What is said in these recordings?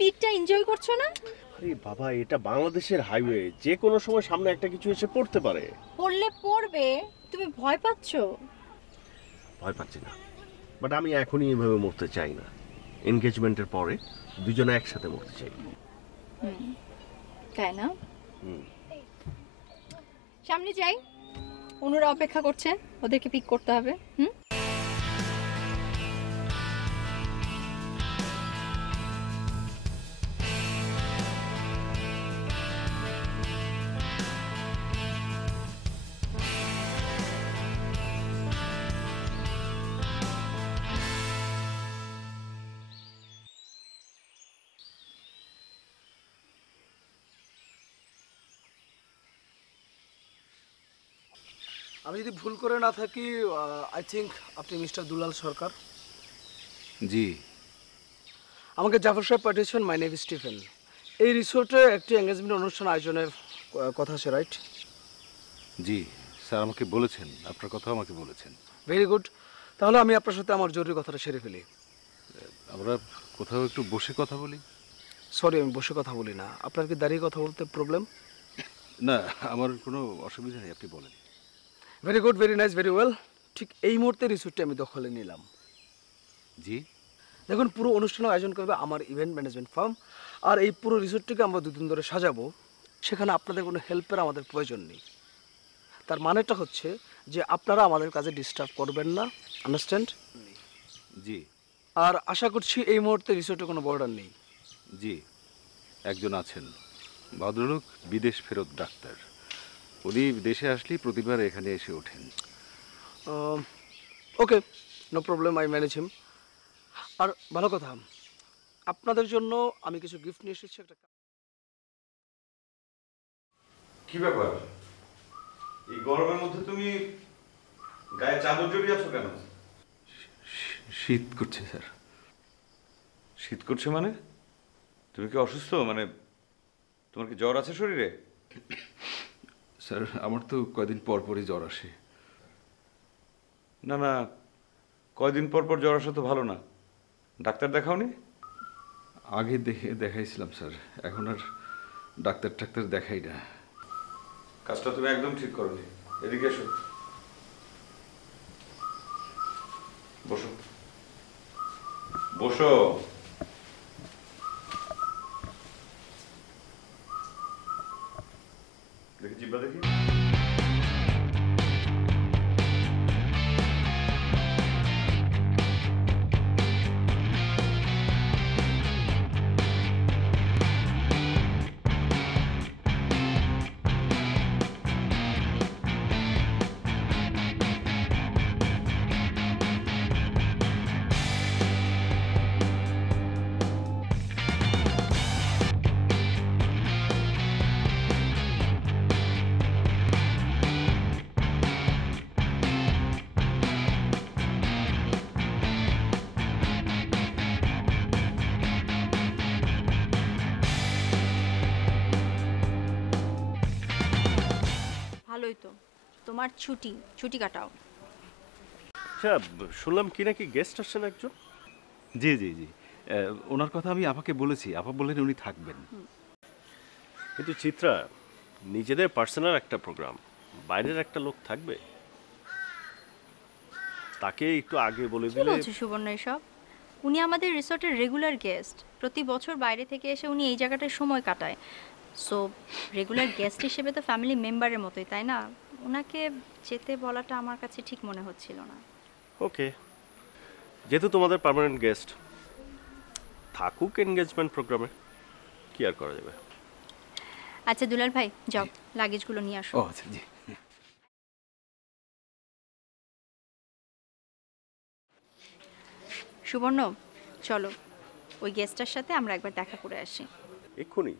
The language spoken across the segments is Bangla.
স্পিডটা এনজয় করছো না? আরে বাবা, এটা বাংলাদেশের হাইওয়ে, যে কোনো সময় সামনে একটা কিছু এসে পড়তে পারে। পড়লে পড়বে, তুমি ভয় পাচ্ছো? ভয় পাচ্ছি না, বাট আমি এখনই এভাবে মরতে চাই না। এনগেজমেন্টের পরে দুজনে একসাথে মরতে চাই। তাই না? হুম। সামনে যাই, অনুরা অপেক্ষা করছে, ওদেরকে পিক করতে হবে। আমি যদি ভুল করে না থাকি, আই থিঙ্ক আপনি মিস্টার দুলাল সরকার। জি আমাকে জাফর সাহেব পাঠিয়েছেন। My name Stephen. এই রিসোর্টে একটি এঙ্গেজমেন্ট অনুষ্ঠান আয়োজনের কথা আছে, রাইট? জি স্যার আমাকে বলেছেন, আপনার কথা আমাকে বলেছেন। Very good. তাহলে আমি আপনার সাথে আমার জরুরি কথাটা সেরে ফেলি। আমরা কোথাও একটু বসে কথা বলি? সরি, আমি বসে কথা বলি না। আপনার কি দাঁড়িয়ে কথা বলতে প্রবলেম? না, আমার কোনো অসুবিধা নেই, আপনি বলেন। Very good, very nice, very well. ঠিক এই মুহূর্তে রিসোর্টটি আমি দখলে নিলাম। জি দেখুন, পুরো অনুষ্ঠানের আয়োজন করবে আমার ইভেন্ট ম্যানেজমেন্ট ফার্ম। আর এই পুরো রিসোর্টটিকে আমরা দুদিন ধরে সাজাবো। সেখানে আপনাদের কোনো হেল্পের আমাদের প্রয়োজন নেই। তার মানেটা হচ্ছে যে আপনারা আমাদের কাজে ডিস্টার্ব করবেন না। আন্ডারস্ট্যান্ড? জি আর আশা করছি এই মুহূর্তে রিসোর্টে কোনো বর্ডার নেই। জি একজন আছেন, ভদ্রলোক, বিদেশ ফেরত ডাক্তার। উনি দেশে আসলেই প্রতিবার এখানে এসে ওঠেন। ওকে, নো প্রবলেম, আই ম্যানেজ হিম। আর ভালো কথা, আপনাদের জন্য আমি কিছু গিফট নিয়ে এসেছি। একটা কি ব্যাপার, এই গরমের মধ্যে তুমি গায়ে চাদর জড়িয়ে আছো কেন? শীত করছে স্যার। শীত করছে মানে? তুমি কি অসুস্থ? মানে তোমার কি জ্বর আছে শরীরে? স্যার আমার তো কয়দিন পর পরই জ্বর আসে। না না, কয়দিন পর পর জ্বর আসা তো ভালো না। ডাক্তার দেখাওনি? আগে দেখাইছিলাম স্যার, এখন আর ডাক্তার দেখাই না। কাজটা তুমি একদম ঠিক করোনি। এদিকে এসো, বসো বসো। দেখি জিব্বা দেখি। ভালোই তো, তোমার ছুটি ছুটি কাটাও। আচ্ছা, শুনলাম কি নাকি গেস্ট আসছেন একজন? জি জি জি ওনার কথা আমি আপাকে বলেছি, আপা বললেন উনি থাকবেন। কিন্তু চিত্রা, নিজেদের পার্সোনাল একটা প্রোগ্রাম, বাইরের একটা লোক থাকবে, তাকে একটু আগে বলে কি দিলে। বলছো সুবর্ণ এসব? উনি আমাদের রিসর্টের রেগুলার গেস্ট। প্রতি বছর বাইরে থেকে এসে উনি এই জায়গাটায় সময় কাটায়। সো রেগুলার গেস্ট হিসেবে তো ফ্যামিলি মেম্বারের মতোই, তাই না? ওনাকে যেতে বলাটা আমার কাছে ঠিক মনে হচ্ছিল না। ওকে, যেহেতু তোমাদের পার্মানেন্ট গেস্ট, থাকুক এনগেজমেন্ট প্রোগ্রামে, কি আর করা যাবে। আচ্ছা দুলাল ভাই, যাও লাগেজগুলো নিয়ে আসো। ও আচ্ছা, জি। সুবর্ণ, চলো ওই গেস্টটার সাথে আমরা একবার দেখা করে আসি। এক্ষুনি?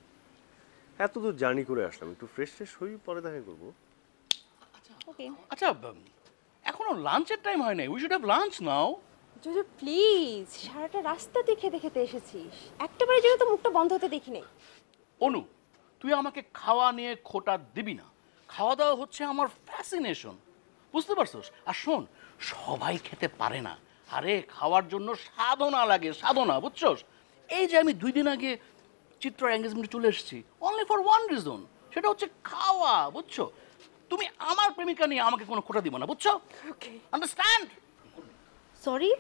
এত দূর জার্নি করে আসলাম, একটু ফ্রেশ ফ্রেশ হই, পরে দেখা করবো। ওকে। আচ্ছা, এখনো লাঞ্চের টাইম হয় নাই। We should have lunch now. JoJo please, সারাটা রাস্তা তুই খেতে খেতে এসেছিস, একটাবারের জন্য তো মুখটা বন্ধ হতে দেখি নাই। অনু, তুই আমাকে খাওয়া নিয়ে খোটা দিবি না। খাওয়া দাওয়া হচ্ছে আমার ফ্যাসিনেশন, বুঝতে পারছস? আর শোন, সবাই খেতে পারে না। আরে খাওয়ার জন্য সাধনা লাগে, সাধনা, বুঝছস? এই যে আমি 2 দিন আগে চিত্রার এঙ্গেজমেন্টে চলে এসেছি অনলি ফর ওয়ান রিজন, সেটা হচ্ছে খাওয়া, বুঝছো? তুমি আমার প্রেমিকা নিয়ে আমাকে কোনো খোটা দিবা না, বুঝছো? ওকে আন্ডারস্ট্যান্ড? সরি,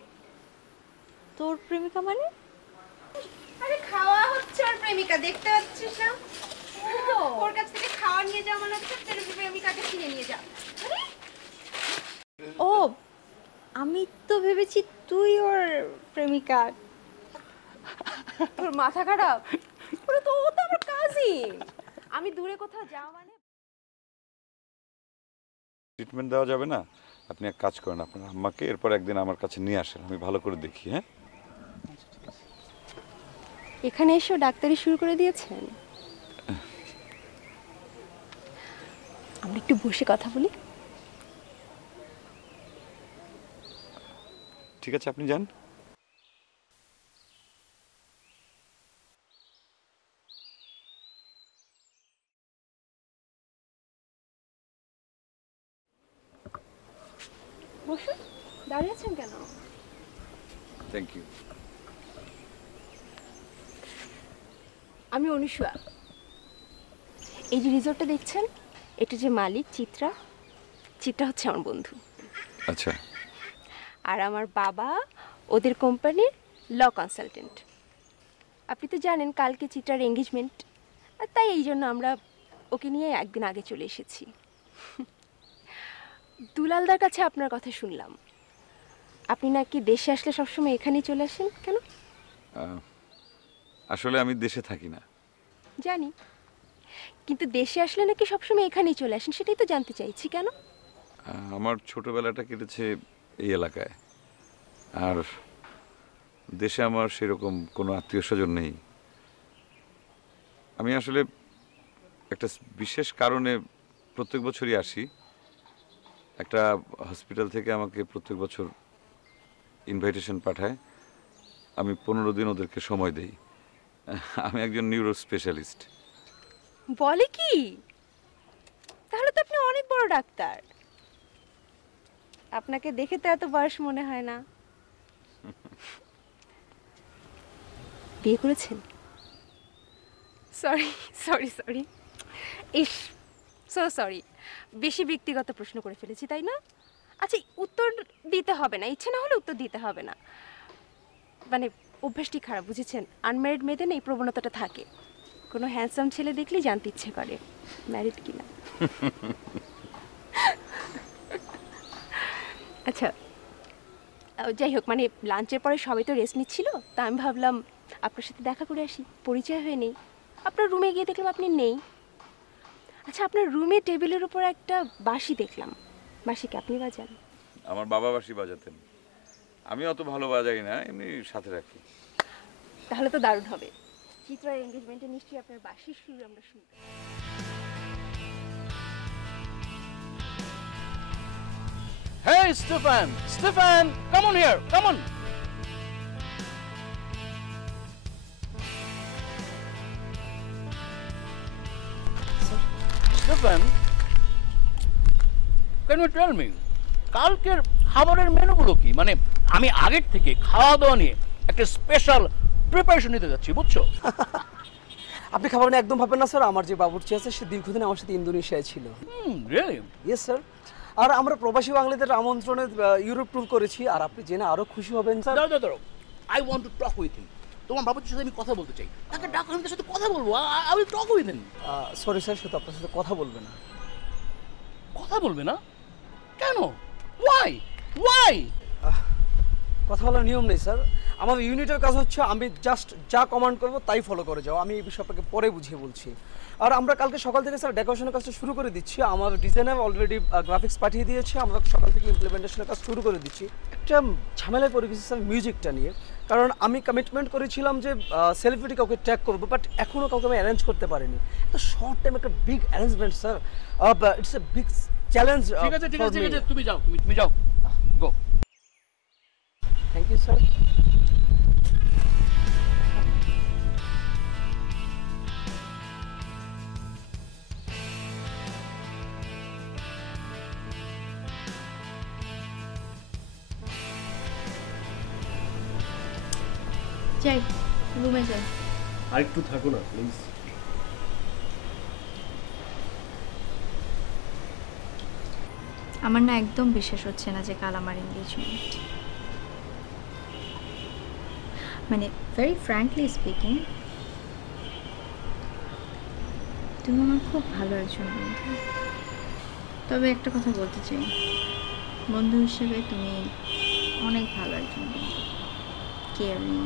তোর প্রেমিকা মানে? আরে খাওয়া হচ্ছে আর প্রেমিকা, দেখতে পাচ্ছিস না? ওর কাছ থেকে খাওয়া নিয়ে যাওয়া মানে হচ্ছে তোর প্রেমিকাকে কিনে নিয়ে যাও। ও, আমি তো ভেবেছি তুই ওর প্রেমিকা। তোর মাথা খারাপ? ওরে তো ও তো আমার কাজিন। আমি দূরে কোথাও যাওয়া মানে ট্রিটমেন্ট দেওয়া যাবে না? আপনি এক কাজ করেন, আপনার আম্মাকে এরপর একদিন আমার কাছে নিয়ে আসেন, আমি ভালো করে দেখি। হ্যাঁ, এখানে এসেও ডাক্তারি শুরু করে দিয়েছেন? আমরা একটু বসে কথা বলি। ঠিক আছে, আপনি যান। বসুন, দাঁড়িয়ে আছেন কেন? Thank you. আমি অনুসুয়া। এই যে রিসোর্টটা দেখছেন, এটা যে মালিক চিত্রা, চিত্রা হচ্ছে আমার বন্ধু। আচ্ছা, আর আমার বাবা ওদের কোম্পানির ল কনসালটেন্ট। আপনি তো জানেন কালকে চিত্রার এঙ্গেজমেন্ট, আর তাই এই জন্য আমরা ওকে নিয়ে একদিন আগে চলে এসেছি। দুলালদার কাছে আপনার কথা শুনলাম, আপনি নাকি দেশে আসলে সবসময় এখানেই চলে আসেন, কেন? আসলে আমি দেশে থাকি না। জানি, কিন্তু দেশে আসলে নাকি সবসময় এখানেই চলে আসেন, সেটাই তো জানতে চাইছি, কেন? আমার ছোটবেলাটা কেটেছে এই এলাকায়, আর দেশে আমার সেরকম কোনো আত্মীয় স্বজন নেই। আমি আসলে একটা বিশেষ কারণে প্রত্যেক বছরই আসি। একটা হসপিটাল থেকে আমাকে প্রত্যেক বছর ইনভাইটেশন পাঠায়, আমি 15 দিন ওদেরকে সময় দেই। আমি একজন নিউরো স্পেশালিস্ট। বলে কি? তাহলে তো আপনি অনেক বড় ডাক্তার। আপনাকে দেখে তো এত বয়স মনে হয় না। বিয়ে করেছেন? সরি সরি সরি, ইস, সো সরি, বেশি ব্যক্তিগত প্রশ্ন করে ফেলেছি, তাই না? আচ্ছা, উত্তর দিতে হবে না, ইচ্ছে না হলে উত্তর দিতে হবে না। মানে অভ্যাসটি খারাপ, বুঝেছেন? আনম্যারিড মেয়েদের না এই প্রবণতাটা থাকে, কোনো হ্যান্ডসাম ছেলে দেখলেই জানতে ইচ্ছে করে ম্যারিড কিনা। আচ্ছা, যাই হোক, মানে লাঞ্চের পরে সবাই তো রেস্ট নিচ্ছিল, তা আমি ভাবলাম আপনার সাথে দেখা করে আসি, পরিচয় হয়ে নেই। আপনার রুমে গিয়ে দেখলাম আপনি নেই। আচ্ছা, আপনার রুমে টেবিলের উপর একটা বাঁশি দেখলাম, বাঁশি কি আপনি বাজান? আমার বাবা বাঁশি বাজাতেন, আমি অত ভালো বাজাই না, এমনি সাথে রাখি। তাহলে তো দারুণ হবে, চিত্রার এঙ্গেজমেন্টে নিশ্চয়ই আপনার বাঁশির সুর আমরা শুনতে। Hey, Stefan! Stefan, come on here, come on! Stefan, can you tell me, কালকের খাবারের মেনুগুলো কি? মানে আমি আগের থেকে খাওয়া দাওয়া নিয়ে একটা স্পেশাল প্রিপারেশন নিতে যাচ্ছি, বুঝছো? আপনি খাবার নিয়ে একদম ভাববেন না স্যার, আমার যে বাবুর্চি আছে সে দীর্ঘদিন আমার সাথে ইন্দোনেশিয়ায় ছিল। রিয়েলি? Yes sir. আর আমরা প্রবাসী বাঙালিদের আমন্ত্রণে ইউরোপ ট্যুর করেছি, আর আপনি জেনে আরো খুশি হবেন স্যার। দাঁড়াও, I want to talk with হিম। তোমার বাবুর সাথে আমি কথা বলতে চাই, তাকে ডাকো, আমি তার সাথে কথা বলবো। I will talk with him. Sorry sir, সে তো আপনার সাথে কথা বলবে না। কথা বলবে না কেন? Why why? কথা বলার নিয়ম নেই স্যার, আমার ইউনিটের কাজ হচ্ছে আমি জাস্ট যা কমান্ড করব তাই ফলো করে যাও। আমি এই বিষয়ে আপনাকে পরে বুঝিয়ে বলছি। আর আমরা কালকে সকাল থেকে স্যার ডেকোরেশনের কাজটা শুরু করে দিচ্ছি। আমার ডিজাইনার অলরেডি গ্রাফিক্স পাঠিয়ে দিয়েছে, আমরা সকাল থেকে ইমপ্লিমেন্টেশনের কাজ শুরু করে দিচ্ছি। একটা ঝামেলায় পড়ে গেছি স্যার মিউজিকটা নিয়ে, কারণ আমি কমিটমেন্ট করেছিলাম যে সেলিব্রিটি কাউকে ট্র্যাক করবো, বাট এখনও কাউকে আমি অ্যারেঞ্জ করতে পারিনি। তো শর্ট টাইম একটা big arrangement sir, it's a big challenge. ঠিক আছে, তুমি যাও, তুমি যাও, গো। Thank you sir. যাই, রুমে যাই। আর একটু থাকো না প্লিজ। আমার না একদম বিশ্বাস হচ্ছে না যে কাল আমার এনগেজমেন্ট। মানে ভেরি ফ্র্যাঙ্কলি স্পিকিং, তুমি আমার খুব ভালো একজন বন্ধু। তবে একটা কথা বলতে চাই, বন্ধু হিসেবে তুমি অনেক ভালো একজন বন্ধু, কেয়ারিং,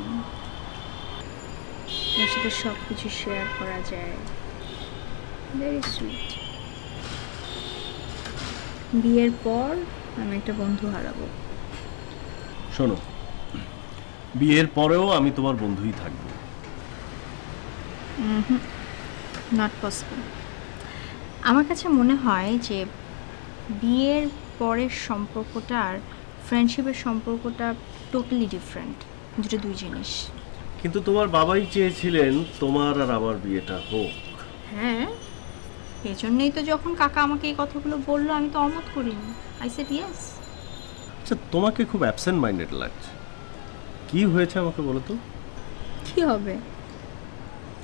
তোমার সাথে সব কিছু শেয়ার করা যায়, ভেরি সুইট। বিয়ের পর আমি একটা বন্ধু হারাবো। শোনো, বিয়ের পরেও আমি তোমার বন্ধুই থাকবো। Not possible. আমার কাছে মনে হয় যে বিয়ের পরের সম্পর্কটা আর ফ্রেন্ডশিপের সম্পর্কটা টোটালি ডিফারেন্ট, দুটো দুই জিনিস। কিন্তু তোমার বাবাই চেয়েছিলেন তোমার আর আমার বিয়েটা হোক। হ্যাঁ, এই জন্যই তো যখন কাকা আমাকে এই কথাগুলো বললো আমি তো অমত করিনি, আই সেড ইয়েস। আচ্ছা, তোমাকে খুব অ্যাবসেন্ট মাইন্ডেড লাগছে, কি হয়েছে আমাকে বলো তো? কি হবে?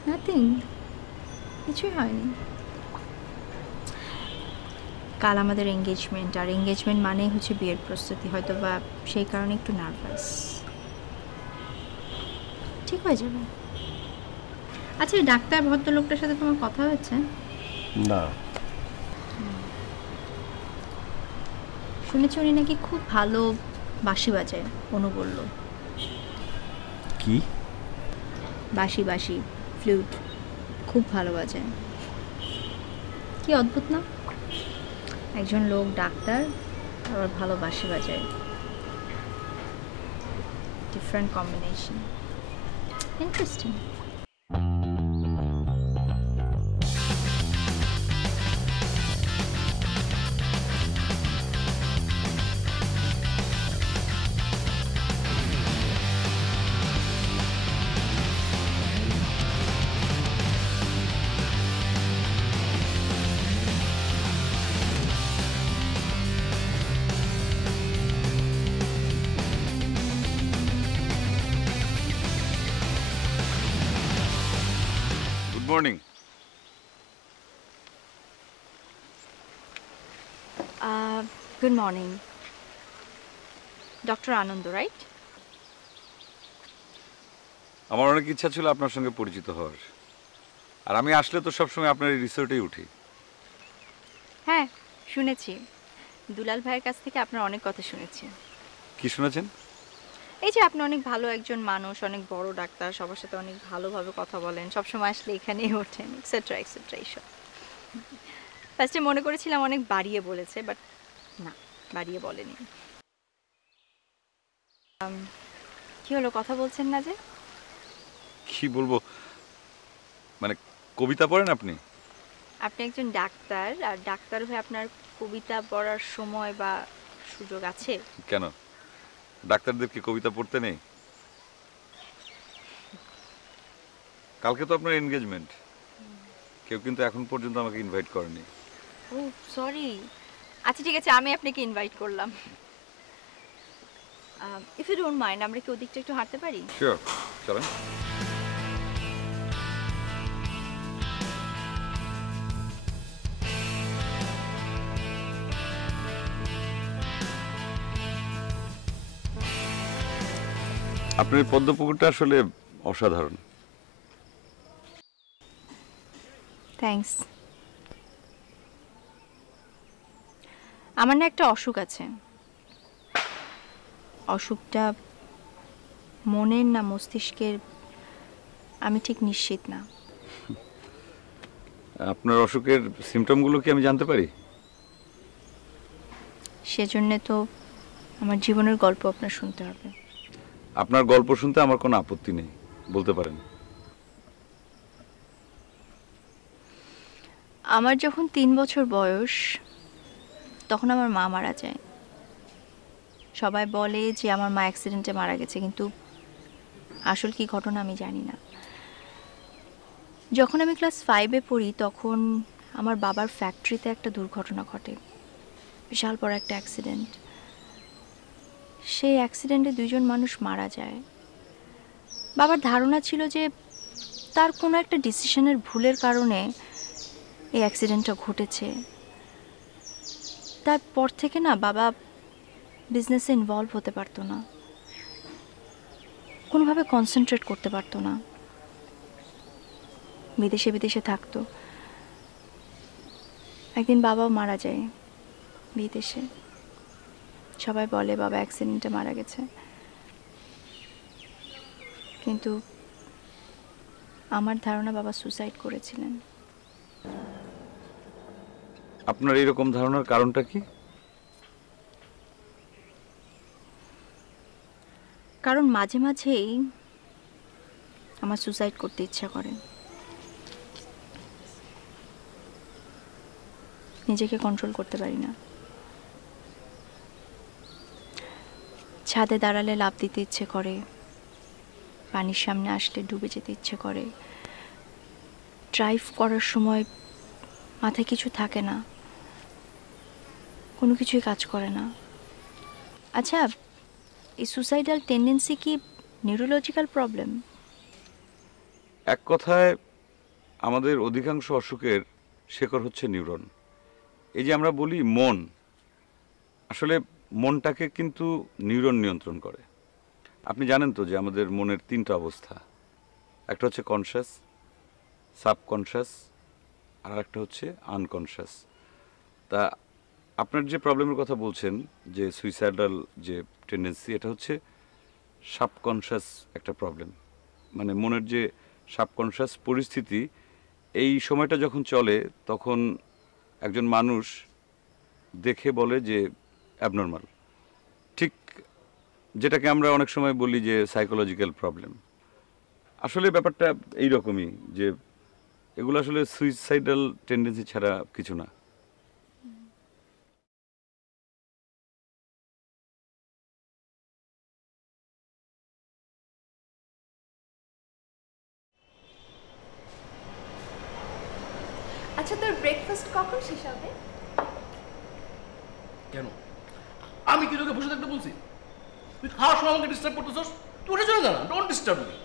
নাথিং, কিছুই হয়নি। কাল আমাদের এঙ্গেজমেন্ট, আর এঙ্গেজমেন্ট মানেই হচ্ছে বিয়ের প্রস্তুতি, হয়তো বা সেই কারণে একটু নার্ভাস। ঠিক হয়ে যাবে। আচ্ছা, এই ডাক্তার ভদ্রলোকটার সাথে তোমার কথা হয়েছে? না। শুনেছি উনি নাকি খুব ভালো বাঁশি বাজায়, অনু বলল। কি? বাঁশি বাঁশি ফ্লুট খুব ভালো বাজায়। কি অদ্ভুত না, একজন লোক ডাক্তার আবার ভালো বাঁশি বাজায়, different combination, interesting. Good morning. Good morning, doctor Anand, right? আমার অনেক ইচ্ছা ছিল আপনার সঙ্গে পরিচিত হওয়ার, আর আমি আসলে তো সবসময় আপনার এই রিসোর্টেই উঠি। হ্যাঁ, শুনেছি, দুলাল ভাইয়ের কাছ থেকে আপনার অনেক কথা শুনেছি। কি শুনেছেন? এই যে আপনি অনেক ভালো একজন মানুষ, অনেক বড় ডাক্তার, সবার সাথে অনেক ভালোভাবে কথা বলেন, সবসময় আসলে এখানেই ওঠেন, এক্সেট্রা এক্সেট্রা এইসব। ফার্স্টে মনে করেছিলাম অনেক বাড়িয়ে বলেছে, বাট না, বাড়িয়ে বলেনি। কি হলো, কথা বলছেন না যে? কি বলবো, মানে কবিতা পড়েন আপনি? আপনি একজন ডাক্তার, আর ডাক্তার হয়ে আপনার কবিতা পড়ার সময় বা সুযোগ আছে? কেন, ডাক্তারদের কি কবিতা পড়তে নেই? কালকে তো আপনার এনগেজমেন্ট, কেউ কিন্তু এখন পর্যন্ত আমাকে ইনভাইট করেনি। ও সরি। আচ্ছা ঠিক আছে, আমি আপনাকে ইনভাইট করলাম। ইফ ইউ ডোন্ট মাইন্ড, আমরা কি ওদিকটা একটু হাঁটতে পারি? শিওর, চলেন। আপনার এই পদ্মপুকুরটা আসলে অসাধারণ। থ্যাঙ্কস। আমার না একটা অসুখ আছে, অসুখটা মনের না মস্তিষ্কের আমি ঠিক নিশ্চিত না। আপনার অসুখের সিমটমগুলো কি আমি জানতে পারি? সেজন্য তো আমার জীবনের গল্প আপনার শুনতে হবে। আপনার গল্প শুনতে আমার কোনো আপত্তি নেই, বলতে পারেন। আমার যখন 3 বছর বয়স, তখন আমার মা মারা যায়। সবাই বলে যে আমার মা অ্যাক্সিডেন্টে মারা গেছে, কিন্তু আসল কি ঘটনা আমি জানি না। যখন আমি ক্লাস 5-এ পড়ি, তখন আমার বাবার ফ্যাক্টরিতে একটা দুর্ঘটনা ঘটে, বিশাল বড় একটা অ্যাক্সিডেন্ট। সেই অ্যাক্সিডেন্টে 2 জন মানুষ মারা যায়। বাবার ধারণা ছিল যে তার কোনো একটা ডিসিশনের ভুলের কারণে এই অ্যাক্সিডেন্টটা ঘটেছে। তারপর থেকে না বাবা বিজনেসে ইনভলভ হতে পারতো না, কোনোভাবে কনসেন্ট্রেট করতে পারতো না, বিদেশে বিদেশে থাকতো। একদিন বাবাও মারা যায় বিদেশে। সবাই বলে বাবা অ্যাক্সিডেন্টে মারা গেছে, কিন্তু আমার ধারণা বাবা সুসাইড করেছিলেন। আপনার এরকম ধারণার কারণটা কি? কারণ মাঝে মাঝেই আমার সুসাইড করতে ইচ্ছা করে, নিজেকে কন্ট্রোল করতে পারি না। ছাদে দাঁড়ালে লাফ দিতে ইচ্ছে করে, পানির সামনে আসলে ডুবে যেতে ইচ্ছে করে, ড্রাইভ করার সময় মাথায় কিছু থাকে না, কোনো কিছুই কাজ করে না। আচ্ছা, এই সুসাইডাল টেন্ডেন্সি কি নিউরোলজিক্যাল প্রবলেম? এক কথায় আমাদের অধিকাংশ অসুখের শেকড় হচ্ছে নিউরন। এই যে আমরা বলি মন, আসলে মনটাকে কিন্তু নিউরন নিয়ন্ত্রণ করে। আপনি জানেন তো যে আমাদের মনের 3টা অবস্থা, একটা হচ্ছে কনশাস, সাবকনশাস, আর একটা হচ্ছে আনকনশাস। তা আপনার যে প্রবলেমের কথা বলছেন যে সুইসাইডাল যে টেন্ডেন্সি, এটা হচ্ছে সাবকনশাস একটা প্রবলেম। মানে মনের যে সাবকনশাস পরিস্থিতি, এই সময়টা যখন চলে তখন একজন মানুষ দেখে বলে যে অ্যাবনর্মাল, ঠিক যেটাকে আমরা অনেক সময় বলি যে সাইকোলজিক্যাল প্রবলেম। আসলে ব্যাপারটা এইরকমই, যে এগুলো আসলে সুইসাইডাল টেন্ডেন্সি ছাড়া কিছু না। আচ্ছা, তোর ব্রেকফাস্ট কখন শেষ হবে? কেন আমি কি তোকে বসে থাকতে বলছি? তুই খাওয়ার সময় আমাকে ডিস্টার্ব করতেছস। তুই উঠে চলে যা না, ডোন্ট ডিস্টার্ব মি।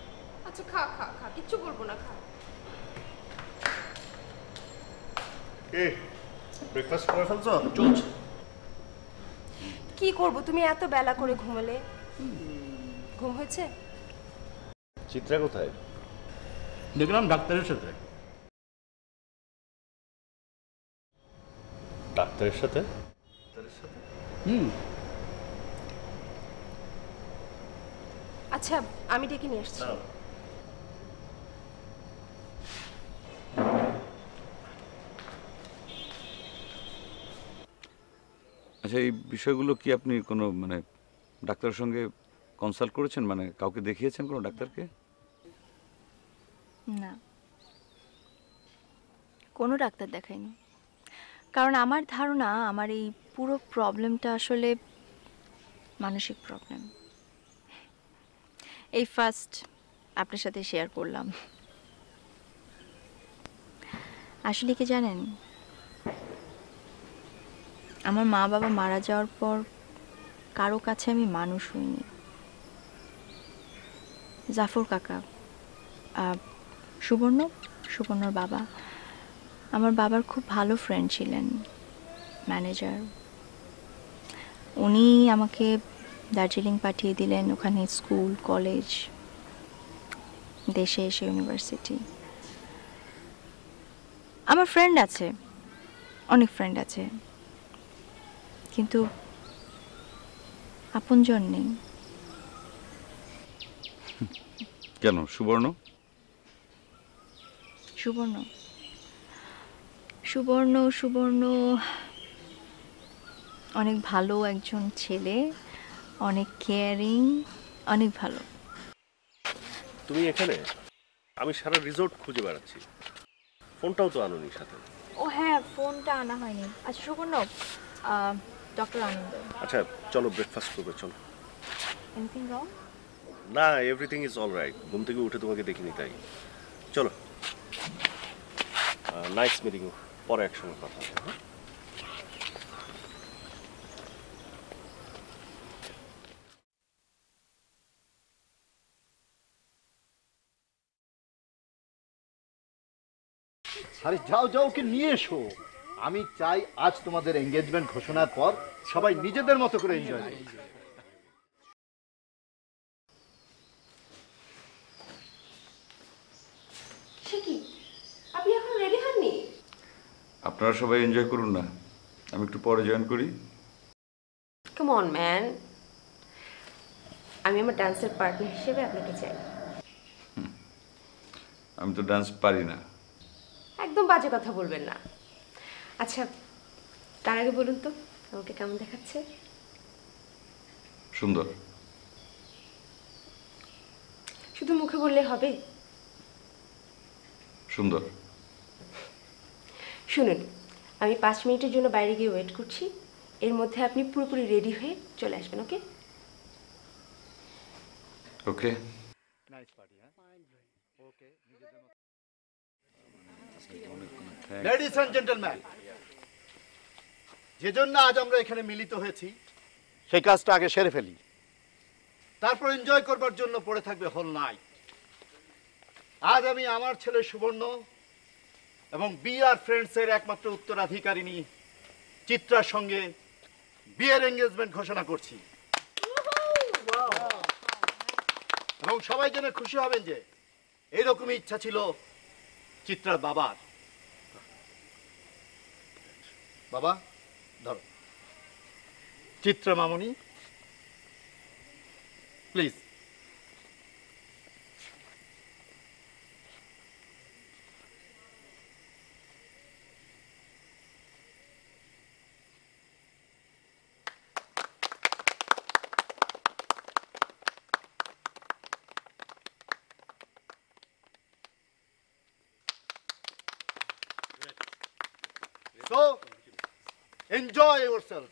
আচ্ছা, খা খা খা, কিচ্ছু বলবো না, খা। ব্রেকফাস্ট করে ফেলছো? চলছে। কি করব, তুমি এত বেলা করে ঘুমালে? ঘুম হয়েছে? চিত্রা কোথায়? দেখলাম ডাক্তারের সাথে। ডাক্তারের সাথে? হুম। আচ্ছা, আমি ডেকে নিয়ে আসছি। আচ্ছা, এই বিষয়গুলো কি আপনি কোনো মানে ডাক্তারের সঙ্গে কনসাল্ট করেছেন, মানে কাউকে দেখিয়েছেন কোনো ডাক্তারকে? না, কোনো ডাক্তার দেখাইনি। কারণ আমার ধারণা আমার এই পুরো প্রবলেমটা আসলে মানসিক প্রবলেম। এই ফার্স্ট আপনার সাথে শেয়ার করলাম। আসলে কি জানেন, আমার মা বাবা মারা যাওয়ার পর কারো কাছে আমি মানুষ হইনি। জাফর কাকা, সুবর্ণর বাবা, আমার বাবার খুব ভালো ফ্রেন্ড ছিলেন, ম্যানেজার। উনি আমাকে দার্জিলিং পাঠিয়ে দিলেন, ওখানে স্কুল কলেজ, দেশে এসে ইউনিভার্সিটি। আমার ফ্রেন্ড আছে, অনেক ফ্রেন্ড আছে, কিন্তু আপনজন নেই। কেন? সুবর্ণ সুবর্ণ সুবর্ণ সুবর্ণ অনেক ভালো একজন ছেলে, অনেক কেয়ারিং, অনেক ভালো। তুমি এখানে? আমি সারা রিসোর্ট খুঁজে বেড়াচ্ছি, ফোনটাও তো আনোনি সাথে। ও হ্যাঁ, ফোনটা আনা হয়নি। আচ্ছা সুবর্ণ, ডক্টর আনন্দ। আচ্ছা চলো ব্রেকফাস্ট করবে, চলো। Anything wrong? না, এভরিথিং ইজ অল রাইট। ঘুম থেকে উঠে তোমাকে দেখিনি তাই। চলো, নাইস মিটিং, পরে একসঙ্গে কথা হবে, হ্যাঁ? আরে যাও যাও, ওকে নিয়ে এসো। আমি চাই আজ তোমাদের এঙ্গেজমেন্ট ঘোষণার পর সবাই নিজেদের মতো করে এনজয় করবে। সে কি, আপনি এখন রেডি হননি? আপনারা সবাই এনজয় করুন না, আমি একটু পরে জয়েন করি। কাম অন ম্যান, আমি আমার ডান্সের পার্টনার হিসেবে আপনাকে চাই। আমি তো ডান্স পারি না। একদম বাজে কথা বলবেন না। আচ্ছা, তার আগে বলুন তো আমাকে কেমন দেখাচ্ছে? সুন্দর। শুধু মুখে বললে হবে? সুন্দর। শুনুন, আমি 5 মিনিটের জন্য বাইরে গিয়ে ওয়েট করছি, এর মধ্যে আপনি পুরোপুরি রেডি হয়ে চলে আসবেন। ওকে? ওকে। লেডিস এন্ড জেন্টলম্যান, যে জন্য আজ আমরা এখানে মিলিত হয়েছি সেই কাজটা আগে সেরে ফেলি, তারপর এনজয় করবার জন্য পড়ে থাকবে হোল নাইট। আজ আমি আমার ছেলে সুবর্ণ এবং বিআর ফ্রেন্ডস এর একমাত্র উত্তরাধিকারিণী চিত্রার সঙ্গে বিয়ের এঙ্গেজমেন্ট ঘোষণা করছি। এবং সবাই জেনে খুশি হবেন যে এইরকমই ইচ্ছা ছিল চিত্রার বাবার। বাবা ধরো, চিত্রা মামনি প্লিজ। So, enjoy yourself.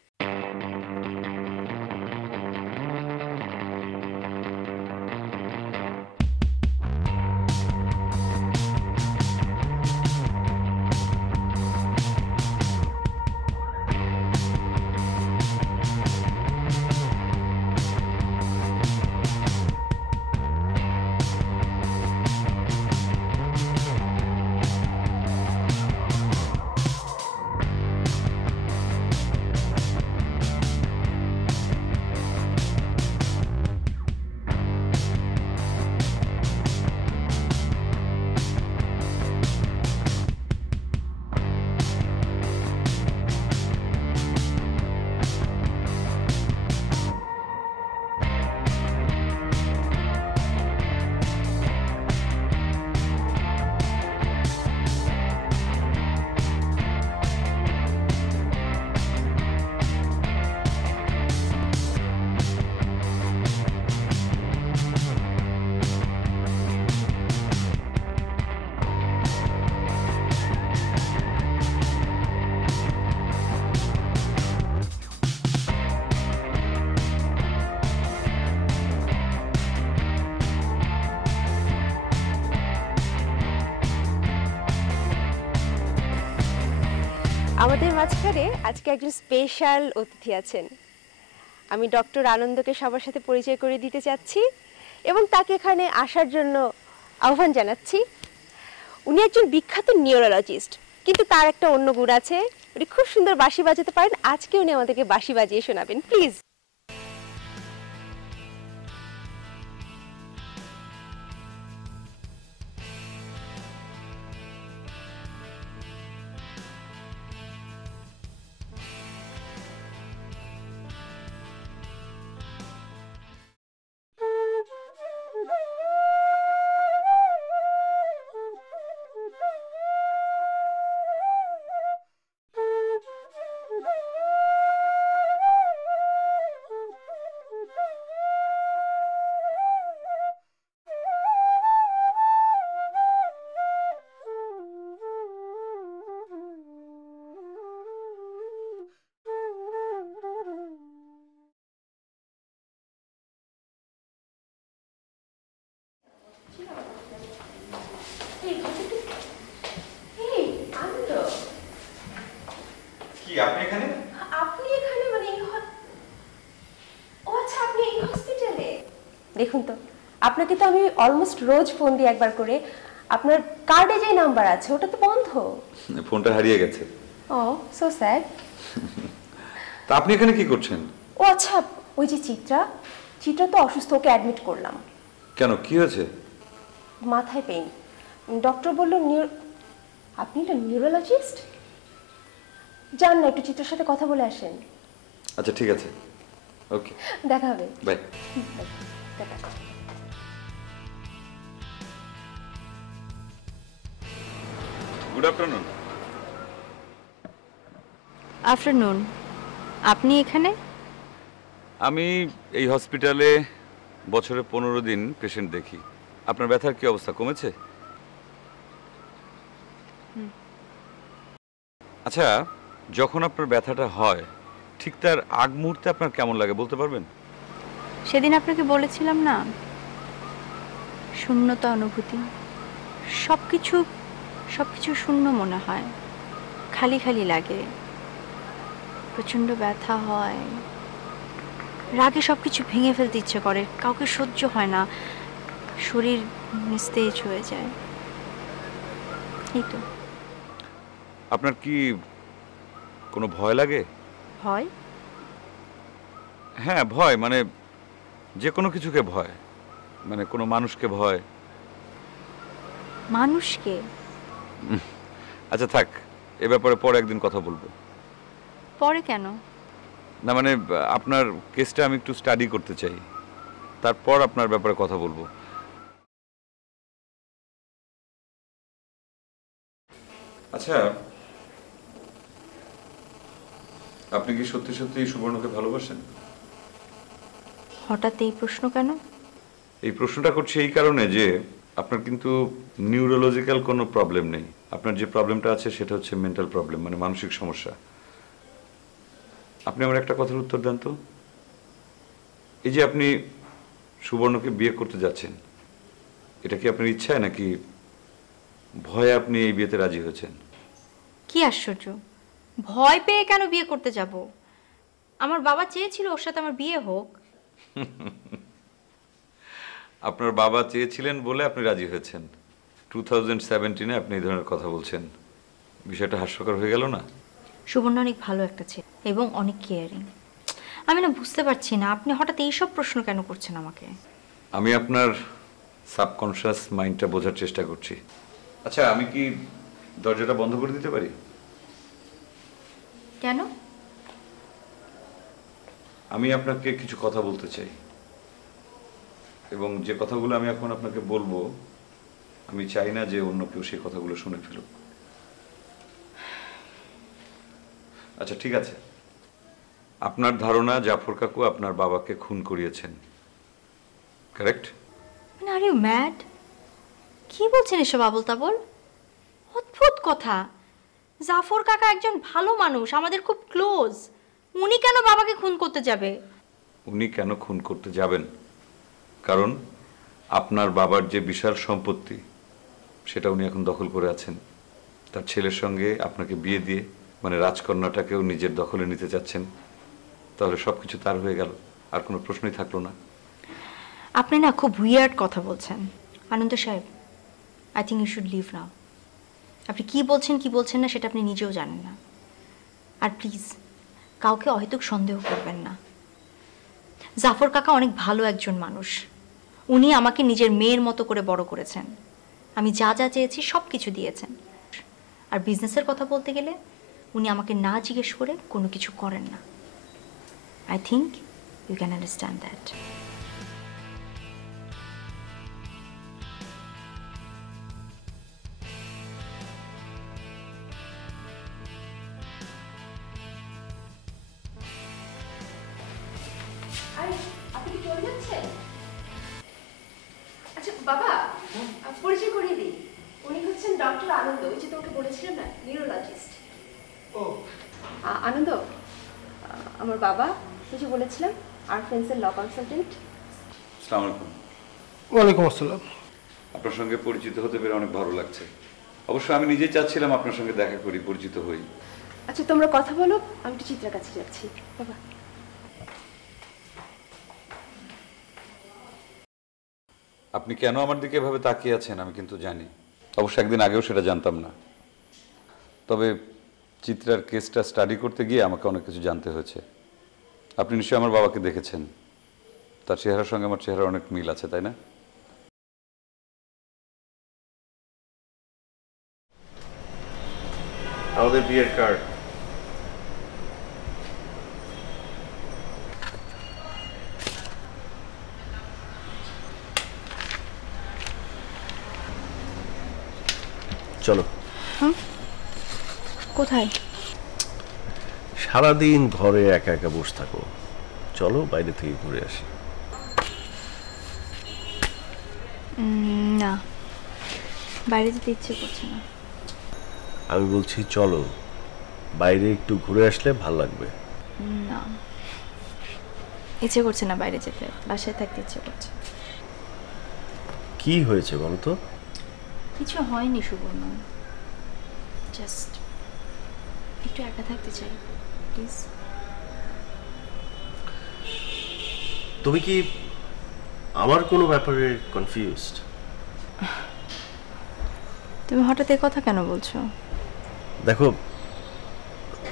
আমাদের মাঝখানে আজকে একজন স্পেশাল অতিথি আছেন। আমি ডক্টর আনন্দকে সবার সাথে পরিচয় করে দিতে চাচ্ছি এবং তাকে এখানে আসার জন্য আহ্বান জানাচ্ছি। উনি একজন বিখ্যাত নিউরোলজিস্ট, কিন্তু তার একটা অন্য গুণ আছে, উনি খুব সুন্দর বাঁশি বাজাতে পারেন। আজকে উনি আমাদেরকে বাঁশি বাজিয়ে শোনাবেন। প্লিজ। কি আপনি এখানে? আপনি এখানে মানে ও আচ্ছা, আপনি এই হসপিটালে? দেখুন তো, আপনাকে তো আমি অলমোস্ট রোজ ফোন দিই একবার করে, আপনার কার্ডে যে নাম্বার আছে ওটা তো বন্ধ। ফোনটা হারিয়ে গেছে। ও সো স্যাড। তা আপনি এখানে কি করছেন? ও আচ্ছা, ওই যে চিত্রা তো অসুস্থ, ওকে অ্যাডমিট করলাম। কেন, কি হয়েছে? মাথায় পেইন। ডক্টর বলল আপনি না নিউরোলজিস্ট, যান না একটু চিত্রার সাথে কথা বলে আসেন। আচ্ছা ঠিক আছে, ওকে, দেখা হবে। বাই। দেখা। Good afternoon. আফটারনুন। আপনি এখানে? আমি এই হসপিটালে বছরে 15 দিন পেশেন্ট দেখি। আপনার ব্যথার কি অবস্থা, কমেছে? আচ্ছা, যখন আপনার ব্যথাটা হয় ঠিক তার আগ মুহূর্তে আপনার কেমন লাগে বলতে পারবেন? সেদিন আপনাকে বলেছিলাম না, শূন্যতা অনুভূতি, সবকিছু সবকিছু শূন্য মনে হয়, খালি খালি লাগে, প্রচণ্ড ব্যথা হয়, রাগে সবকিছু ভেঙে ফেলতে ইচ্ছে করে, কাউকে সহ্য হয় না, শরীর নিস্তেজ হয়ে যায়। এই তো। আপনার কি কোনো ভয় লাগে? ভয়? হ্যাঁ ভয়, মানে যে কোনো কিছুকে ভয়, মানে কোনো মানুষকে ভয়। মানুষকে? আচ্ছা থাক, এ ব্যাপারে পরে একদিন কথা বলবো। পরে কেন? না মানে আপনার কেসটা আমি একটু স্টাডি করতে চাই, তারপর আপনার ব্যাপারে কথা বলবো। আচ্ছা, আপনি কি সত্যি সত্যি সুবর্ণকে ভালোবাসেন? হঠাৎ এই প্রশ্ন কেন? এই প্রশ্নটা করছি এই কারণে যে আপনার কিন্তু নিউরোলজিক্যাল কোনো প্রবলেম নেই। আপনার যে প্রবলেমটা আছে সেটা হচ্ছে মেন্টাল প্রবলেম, মানে মানসিক সমস্যা। আপনি আমার একটা কথার উত্তর দেন তো, এই যে আপনি সুবর্ণকে বিয়ে করতে যাচ্ছেন, এটা কি আপনার ইচ্ছায় নাকি ভয়ে আপনি এই বিয়েতে রাজি হয়েছেন? কি আশ্চর্য, ভয় পেয়ে কেন বিয়ে করতে যাব? আমার বাবা চেয়েছিল ওর সাথে আমার বিয়ে হোক। আপনার বাবা চেয়েছিলেন বলে আপনি রাজি হয়েছেন। 2017-এ আপনি এই ধরনের কথা বলছেন, বিষয়টা হাস্যকর হয়ে গেল না? সুবর্ণ অনেক ভালো একটা ছেলে এবং অনেক কেয়ারিং। আমি না বুঝতে পারছি না আপনি হঠাৎ এইসব প্রশ্ন কেন করছেন আমাকে। আমি আপনার সাবকনশিয়াস মাইন্ডটা বোঝার চেষ্টা করছি। আচ্ছা, আমি কি দরজাটা বন্ধ করে দিতে পারি? কেন? আমি আপনাকে কিছু কথা বলতে চাই, এবং যে কথাগুলো আমি এখন আপনাকে বলবো আমি চাই না যে অন্য কেউ সেই কথাগুলো শুনে ফেলুক। আচ্ছা ঠিক আছে, আপনার ধারণা জাফর কাকু আপনার বাবাকে খুন করিয়েছেন, কারেক্ট? মানে আর ইউ ম্যাড? কি বলছেন এসব আবোল তাবোল? অদ্ভুত কথা। জাফর কাকা একজন ভালো মানুষ, আমাদের খুব ক্লোজ। উনি কেন বাবাকে খুন করতে যাবে? উনি কেন খুন করতে যাবেন? কারণ আপনার বাবার যে বিশাল সম্পত্তি সেটা উনি এখন দখল করে আছেন। তার ছেলের সঙ্গে আপনাকে বিয়ে দিয়ে মানে রাজকন্যাটাকেও নিজের দখলে নিতে চাচ্ছেন। তাহলে সবকিছু তার হয়ে গেল, আর কোনো প্রশ্নই থাকলো না। আপনি না খুব উইয়ার্ড কথা বলছেন আনন্দ সাহেব। I think you should leave now. আপনি কি বলছেন না সেটা আপনি নিজেও জানেন না। আর প্লিজ কাউকে অহেতুক সন্দেহ করবেন না। জাফর কাকা অনেক ভালো একজন মানুষ। উনি আমাকে নিজের মেয়ের মতো করে বড় করেছেন। আমি যা যা চেয়েছি সব কিছু দিয়েছেন। আর বিজনেসের কথা বলতে গেলে উনি আমাকে না জিজ্ঞেস করে কোনো কিছু করেন না। I think you can understand that. আপনি কি চলে যাচ্ছেন? আচ্ছা বাবা, পরিচয় করিয়ে দিই। উনি হচ্ছেন ডক্টর আনন্দ, ওই যে তোমাকে বলেছিলাম না, নিউরোলজিস্ট। ও আনন্দ, আমার বাবা, ওই যে বলেছিলাম আর ফ্রেন্ডসের ল কনসালটেন্ট। আসসালামু আলাইকুম। ওয়ালাইকুম আসসালাম। আপনার সঙ্গে পরিচিত হতে পেরে অনেক ভালো লাগছে। অবশ্য আমি নিজেই চাচ্ছিলাম আপনার সঙ্গে দেখা করি, পরিচিত হই। আচ্ছা তোমরা কথা বলো, আমি একটু চিত্রার কাছে যাচ্ছি। বাবা, আপনি কেন আমার দিকে এভাবে তাকিয়ে আছেন আমি কিন্তু জানি। অবশ্য একদিন আগেও সেটা জানতাম না। তবে চিত্রার কেসটা স্টাডি করতে গিয়ে আমাকে অনেক কিছু জানতে হয়েছে। আপনি নিশ্চয়ই আমার বাবাকে দেখেছেন, তার চেহারার সঙ্গে আমার চেহারার অনেক মিল আছে, তাই না? আমাদের বিয়ের কার্ড। চলো। কোথায়? সারাদিন ঘরে একা একা বসে থাকো, চলো বাইরে থেকে ঘুরে আসি। না, বাইরে যেতে ইচ্ছে করছে না। আমি বলছি চলো, বাইরে একটু ঘুরে আসলে ভাল লাগবে। না, ইচ্ছে করছে না বাইরে যেতে, বাসায় থাকতে ইচ্ছে করছে। কি হয়েছে বলো তো? কিছু হয়নি সুবর্ণ, জাস্ট একটু একা থাকতে চাই, প্লিজ। তুমি কি আমার কোনো ব্যাপারে কনফিউজড? তুমি হঠাৎ এই কথা কেন বলছো? দেখো,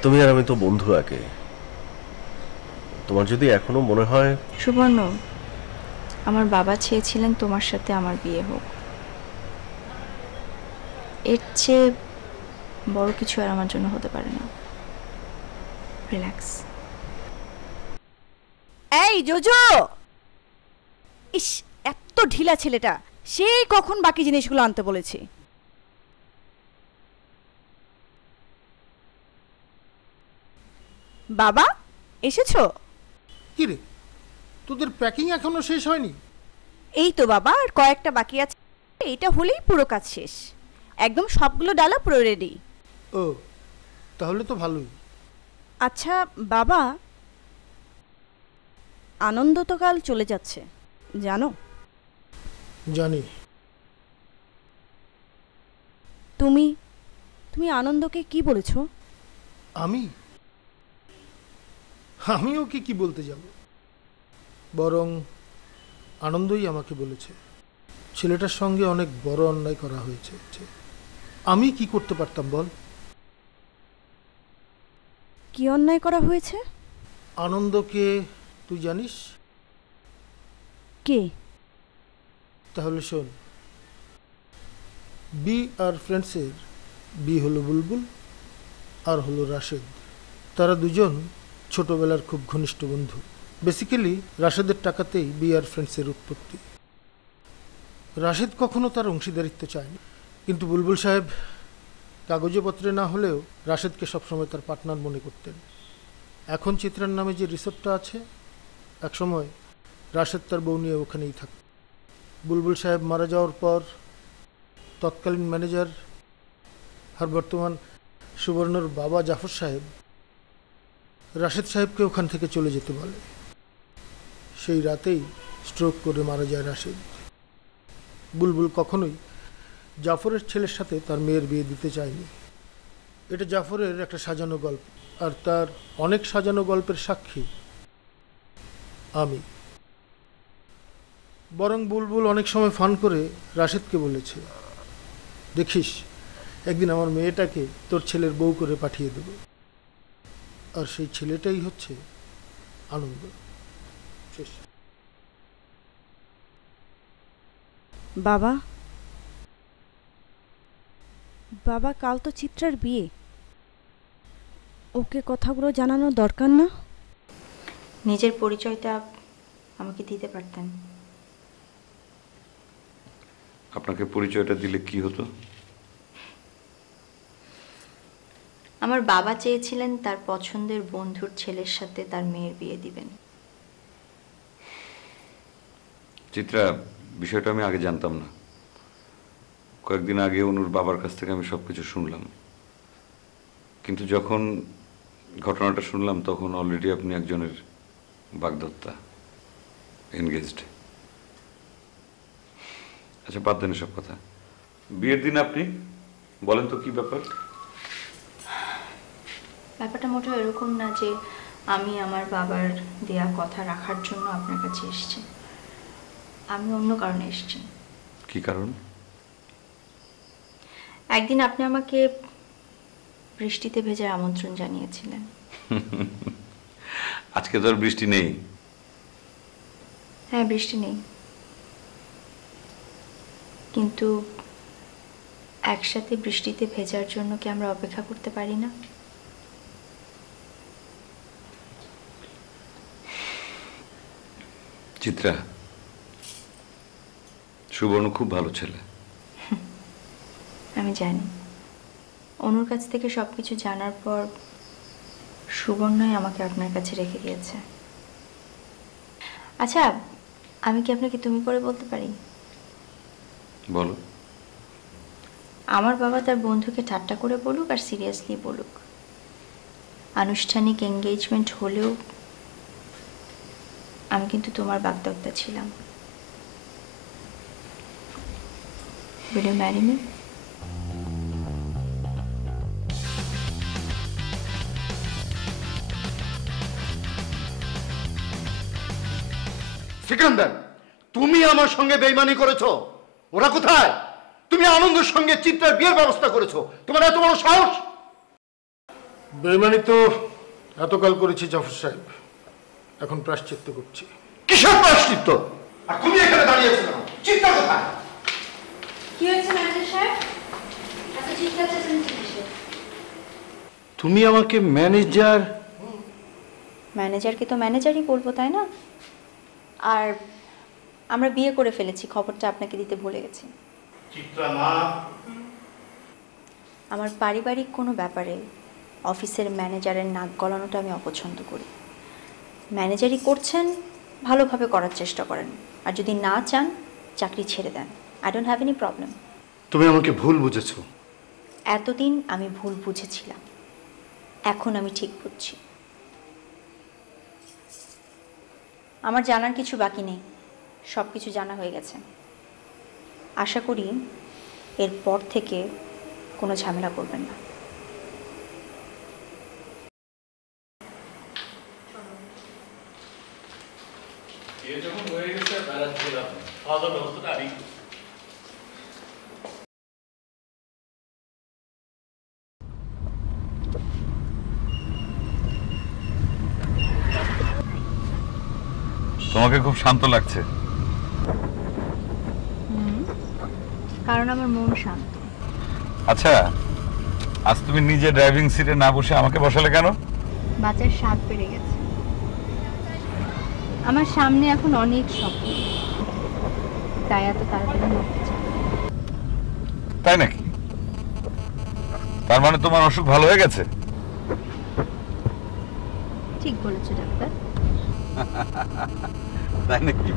তুমি আর আমি তো বন্ধু আগে। তোমার যদি এখনো মনে হয়। সুবর্ণ, আমার বাবা চেয়েছিলেন তোমার সাথে আমার বিয়ে হোক, এর চেয়ে বড় কিছু আর আমার জন্য হতে পারে না। রিল্যাক্স। এই জোজো, ইস এত ঢিলা ছেলেটা, সেই কখন বাকি জিনিসগুলো আনতে বলেছি। বাবা এসেছো? কি রে, তোদের প্যাকিং এখনো শেষ হয়নি? এই তো বাবা, আর কয়েকটা বাকি আছে, এটা হলেই পুরো কাজ শেষ। একদম সবগুলো ডালা পুরো রেডি। ও, তাহলে তো ভালোই। আচ্ছা বাবা, আনন্দ তো কাল চলে যাচ্ছে জানো? জানি। তুমি তুমি আনন্দকে কি বলেছো? আমি ওকে কি বলতে যাব, বরং আনন্দই আমাকে বলেছে ছেলেটার সঙ্গে অনেক বড় অন্যায় করা হয়েছে। আমি কি করতে পারতাম বল? কি অন্যায় করা হয়েছে? আনন্দকে তুই জানিস? কে? তাহলে শোন, বি আর ফ্রেন্ডসের বি হলো বুলবুল আর হলো রাশেদ। তারা দুজন ছোটবেলার খুব ঘনিষ্ঠ বন্ধু। বেসিক্যালি রাশেদের টাকাতেই বি আর ফ্রেন্ডসের উৎপত্তি। রাশেদ কখনো তার অংশীদারিত্ব চায়নি, কিন্তু বুলবুল সাহেব কাগজে পত্রে না হলেও রাশেদকে সবসময় তার পার্টনার মনে করতেন। এখন চিত্রার নামে যে রিসোর্টটা আছে, একসময় রাশেদ তার বউ নিয়ে ওখানেই থাকত। বুলবুল সাহেব মারা যাওয়ার পর তৎকালীন ম্যানেজার আর বর্তমান সুবর্ণর বাবা জাফর সাহেব রাশেদ সাহেবকে ওখান থেকে চলে যেতে বলে। সেই রাতেই স্ট্রোক করে মারা যায় রাশেদ। বুলবুল কখনোই জাফরের ছেলের সাথে তার মেয়ের বিয়ে দিতে চায়নি। এটা জাফরের একটা সাজানো গল্প, আর তার অনেক সাজানো গল্পের সাক্ষী আমি। বরং বুলবুল অনেক সময় ফান করে রাশেদকে বলেছে, দেখিস একদিন আমার মেয়েটাকে তোর ছেলের বউ করে পাঠিয়ে দেব। আর সেই ছেলেটাই হচ্ছে আনন্দ। শেষ। বাবা, বাবা কাল তো চিত্রার বিয়ে, ওকে কথাগুলো জানানো দরকার না? নিজের পরিচয়টা আমাকে দিতে পারতেন। আপনাকে পরিচয়টা দিলে কি হতো? আমার বাবা চেয়েছিলেন তার পছন্দের বন্ধুর ছেলের সাথে তার মেয়ের বিয়ে দিবেন। চিত্রা, বিষয়টা আমি আগে জানতাম না। কয়েকদিন আগে অনুর বাবার কাছ থেকে আমি সবকিছু শুনলাম, কিন্তু যখন ঘটনাটা শুনলাম তখন অলরেডি আপনি একজনের বাগদত্তা, এনগেজড। আচ্ছা, বাদ দেন সব কথা। বিয়ের দিন আপনি বলেন তো কি ব্যাপার? ব্যাপারটা মোটেও এরকম না যে আমি আমার বাবার দেয়া কথা রাখার জন্য আপনার কাছে এসেছি। আমি অন্য কারণে এসেছি। কি কারণ? একদিন আপনি আমাকে বৃষ্টিতে ভেজার আমন্ত্রণ জানিয়েছিলেন। আজকে তো আর বৃষ্টি নেই। হ্যাঁ, বৃষ্টি নেই, কিন্তু একসাথে বৃষ্টিতে ভেজার জন্য কি আমরা অপেক্ষা করতে পারি না? চিত্রা, সুবর্ণ খুব ভালো ছেলে। আমি জানি। অনুর কাছ থেকে সবকিছু জানার পর সুবর্ণই আমাকে আপনার কাছে রেখে গিয়েছে। আচ্ছা, আমি কি আপনাকে তুমি করে বলতে পারি? বলো। আমার বাবা তার বন্ধুকে ঠাট্টা করে বলুক আর সিরিয়াসলি বলুক, আনুষ্ঠানিক এঙ্গেজমেন্ট হলেও আমি কিন্তু তোমার বাগদত্তা ছিলাম। Will you marry me? Sikandar, তুমি আমার সঙ্গে বেইমানি করেছো। ওরা কোথায়? তুমি আনন্দের সঙ্গে চিত্রার বিয়ের ব্যবস্থা করেছো। তোমার এত বড় সাহস! বেইমানি তো এতকাল করেছি জাফর সাহেব, এখন প্রায়শ্চিত্ত করছি। কিসের প্রায়শ্চিত্ত? আর তুমি এখানে দাঁড়িয়েছো কেন? চিত্রা কোথায়? কি হয়েছে ম্যানেজার সাহেব? এত চিৎকার চেঁচামেচি কিসের? তুমি আমাকে ম্যানেজার? ম্যানেজারকে তো ম্যানেজারই বলবো, তাই না? আর আমরা বিয়ে করে ফেলেছি, খবরটা আপনাকে দিতে ভুলে গেছি। চিত্রা মা, আমার পারিবারিক কোনো ব্যাপারে অফিসের ম্যানেজারের নাক গলানোটা আমি অপছন্দ করি। ম্যানেজারই করছেন, ভালোভাবে করার চেষ্টা করেন, আর যদি না চান চাকরি ছেড়ে দেন। I don't have any problem. তুমি আমাকে ভুল বুঝেছো। এতদিন আমি ভুল বুঝেছিলাম, এখন আমি ঠিক বুঝছি। আমার জানার কিছু বাকি নেই, সব কিছু জানা হয়ে গেছে। আশা করি এরপর থেকে কোনো ঝামেলা করবেন না। তোমাকে খুব শান্ত লাগছে। কারণ আমার মন শান্ত। আচ্ছা, আজ তুমি নিজে ড্রাইভিং সিটে না বসে আমাকে বসালে কেন? বাচ্চার স্বাদ বেড়ে গেছে। আমার সামনে এখন অনেক স্বপ্ন, তাই এত তাড়াতাড়ি মরতে চাই। তাই নাকি? তার মানে তোমার অসুখ ভালো হয়ে গেছে? ঠিক বলেছো ডাক্তার। তাই নাকি?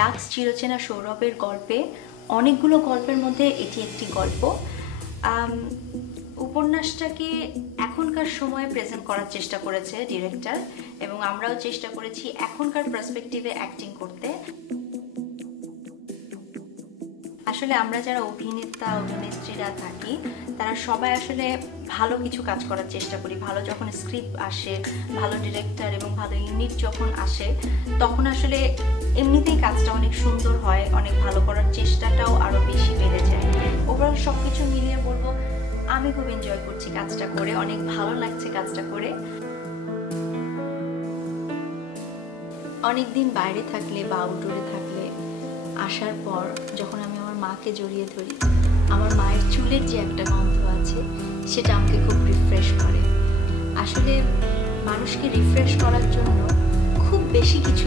লাক্স চিরচেনা সৌরভের গল্পে অনেকগুলো গল্পের মধ্যে এটি একটি গল্প। উপন্যাসটাকে এখনকার সময়ে প্রেজেন্ট করার চেষ্টা করেছে ডিরেক্টর, এবং আমরাও চেষ্টা করেছি এখনকার পার্সপেক্টিভে অ্যাক্টিং করতে। আসলে আমরা যারা অভিনেতা অভিনেত্রীরা থাকি, তারা সবাই আসলে ভালো কিছু কাজ করার চেষ্টা করি। ভালো যখন স্ক্রিপ্ট আসে, ভালো ডিরেক্টর এবং ভালো ইউনিট যখন আসে, তখন আসলে এমনিতেই কাজটা অনেক সুন্দর হয়, অনেক ভালো করার চেষ্টাটাও আরও বেশি বেড়ে যায়। ওভারঅল সব কিছু মিলিয়ে বলবো আমি খুব এনজয় করছি কাজটা করে, অনেক ভালো লাগছে কাজটা করে। অনেকদিন বাইরে থাকলে বা আউটডোরে থাকলে আসার পর যখন আমি আমার মাকে জড়িয়ে ধরি, আমার মায়ের চুলের যে একটা গন্ধ আছে সেটা আমাকে খুব রিফ্রেশ করে। আসলে মানুষকে রিফ্রেশ করার জন্য খুব বেশি কিছু